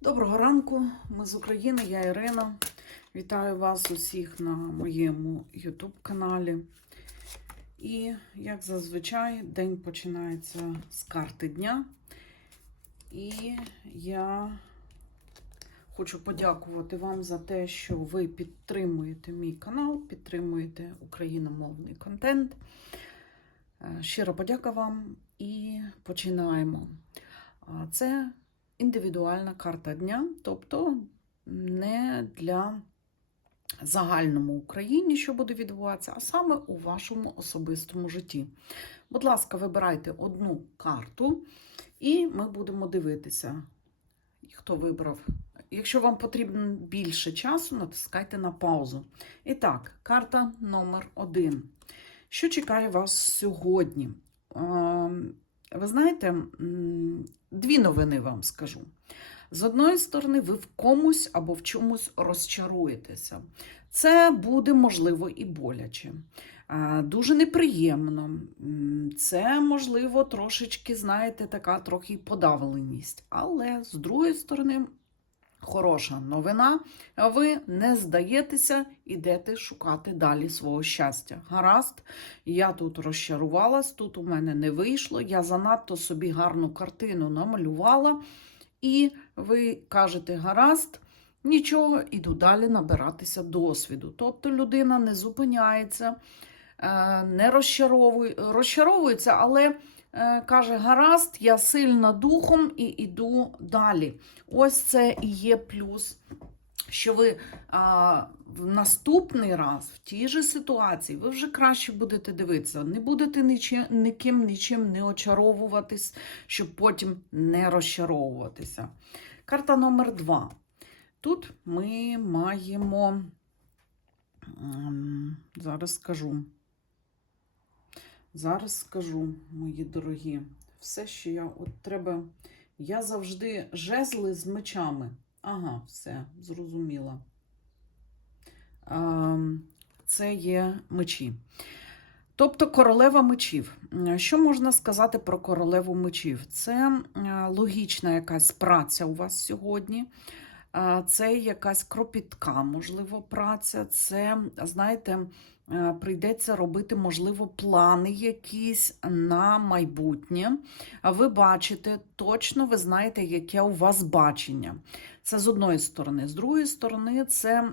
Доброго ранку, ми з України, я Ірина. Вітаю вас усіх на моєму YouTube каналі. І, як зазвичай, день починається з карти дня. І я хочу подякувати вам за те, що ви підтримуєте мій канал, підтримуєте україномовний контент. Е, Щиро подяка вам і починаємо. Це індивідуальна карта дня, тобто не для загальному Україні, що буде відбуватися, а саме у вашому особистому житті. Будь ласка, вибирайте одну карту, і ми будемо дивитися, хто вибрав. Якщо вам потрібно більше часу, натискайте на паузу. І так, карта номер один. Що чекає вас сьогодні? Ви знаєте, дві новини вам скажу. З одної сторони, ви в комусь або в чомусь розчаруєтеся. Це буде, можливо, і боляче. Дуже неприємно. Це, можливо, трошечки, знаєте, така трохи подавленість. Але з другої сторони, хороша новина. Ви не здаєтеся, ідете шукати далі свого щастя. Гаразд, я тут розчарувалась, тут у мене не вийшло. Я занадто собі гарну картину намалювала, і ви кажете, гаразд. Нічого, іду далі набиратися досвіду. Тобто людина не зупиняється, е, не розчаровує, розчаровується, але каже: гаразд, я сильна духом і йду далі. Ось це і є плюс, що ви а, в наступний раз в тій же ситуації ви вже краще будете дивитися, не будете нічим, ніким нічим не очаровуватись, щоб потім не розчаровуватися. Карта номер два. Тут ми маємо, ем, зараз скажу, зараз скажу, мої дорогі, все, що я от треба. Я завжди жезли з мечами. Ага, все, зрозуміла. Ем, Це є мечі. Тобто королева мечів. Що можна сказати про королеву мечів? Це е, логічна якась праця у вас сьогодні. Це якась кропітка, можливо, праця. Це, знаєте, е, прийдеться робити, можливо, плани якісь на майбутнє. Ви бачите, точно ви знаєте, яке у вас бачення. Це з одної сторони. З другої сторони, це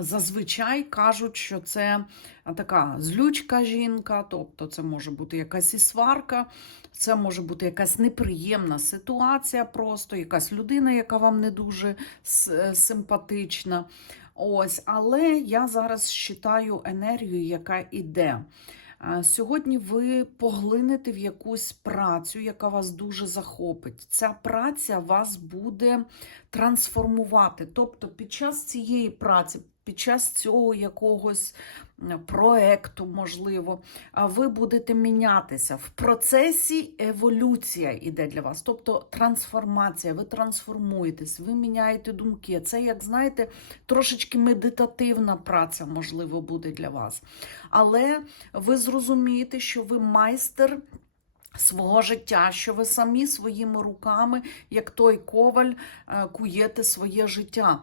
зазвичай кажуть, що це така злючка жінка, тобто це може бути якась і сварка, це може бути якась неприємна ситуація, просто якась людина, яка вам не дуже е, симпатична. Ось, але я зараз считаю енергію, яка іде. Сьогодні ви поглинете в якусь працю, яка вас дуже захопить. Ця праця вас буде трансформувати. Тобто, під час цієї праці, під час цього якогось проекту, можливо, ви будете мінятися. В процесі еволюція іде для вас, тобто трансформація, ви трансформуєтесь, ви міняєте думки. Це, як знаєте, трошечки медитативна праця, можливо, буде для вас. Але ви зрозумієте, що ви майстер. Свого життя, що ви самі своїми руками, як той коваль, е, куєте своє життя.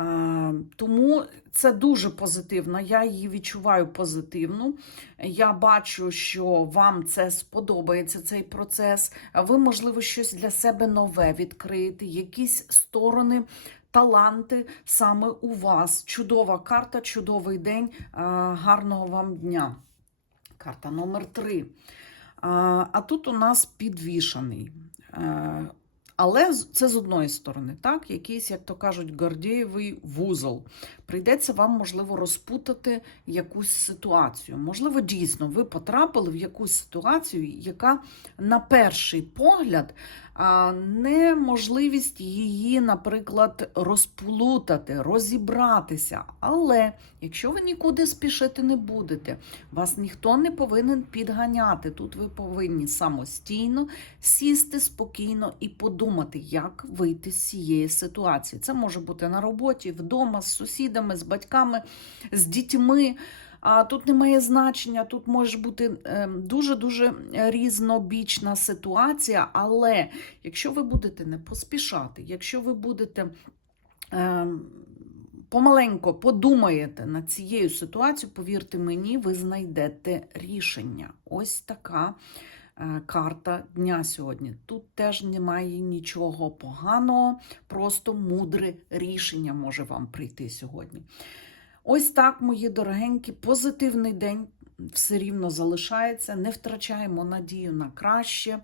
Е, Тому це дуже позитивно. Я її відчуваю позитивну. Я бачу, що вам це сподобається, цей процес. Ви, можливо, щось для себе нове відкриєте, якісь сторони. Таланти саме у вас. Чудова карта, чудовий день. Е, Гарного вам дня. Карта номер три. А, а тут у нас підвішаний. Але це з одної сторони, так, якийсь, як то кажуть, гордієвий вузол. Прийдеться вам, можливо, розпутати якусь ситуацію. Можливо, дійсно, ви потрапили в якусь ситуацію, яка на перший погляд неможливість її, наприклад, розплутати, розібратися. Але якщо ви нікуди спішити не будете, вас ніхто не повинен підганяти. Тут ви повинні самостійно сісти спокійно і подумати, як вийти з цієї ситуації. Це може бути на роботі, вдома, з сусідами, з батьками, з дітьми. А тут немає значення, тут може бути ем, дуже-дуже різнобічна ситуація, але якщо ви будете не поспішати, якщо ви будете ем, помаленько подумаєте над цією ситуацією, повірте мені, ви знайдете рішення. Ось така карта дня сьогодні. Тут теж немає нічого поганого, просто мудре рішення може вам прийти сьогодні. Ось так, мої дорогенькі, позитивний день все рівно залишається. Не втрачаємо надію на краще.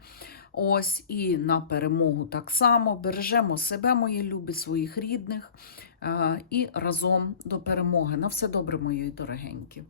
Ось і на перемогу так само. Бережемо себе, мої любі, своїх рідних. е, І разом до перемоги. На все добре, мої дорогенькі.